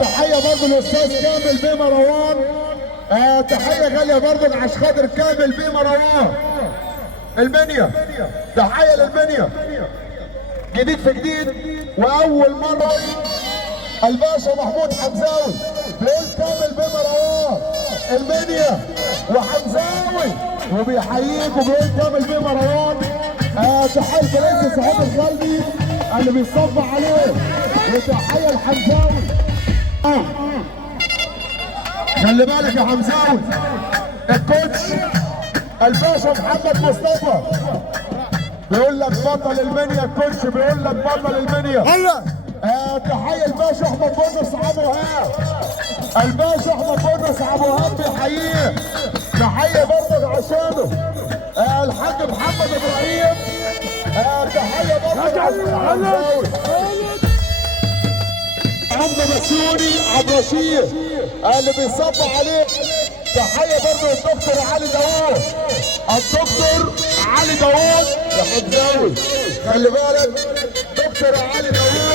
تحيه برضه للاستاذ كامل بيه مروان. تحيه غاليه برضه عشان خاطر كامل بيه مروان المنيا. تحيه للمنيا جديد في جديد. واول مره الباشا محمود حمزاوي بيقول كامل بيه مروان المنيا وحمزاوي وبيحييك وبيقول كامل بيه مروان. تحيه البرنس سعود القلبي اللي بيصب عليه وتحيه لحمزاوي. خلي بالك يا حمزاوي الكوتش الباشا محمد مصطفى بيقول لك بطل المنيا. الكوتش بيقول لك بطل المنيا. تحيه الباشا احمد بونس ابو وهاب. الباشا احمد بونس ابو وهاب بيحييه. تحيه برضه عشانه الحاج محمد ابراهيم. تحيه برضه حمزاوي. عم مسيوني عبد الرشيد اللي بيصب عليه. تحيه برضه للدكتور علي داوود. الدكتور علي داوود يا حمزاوي خلي بالك دكتور علي داوود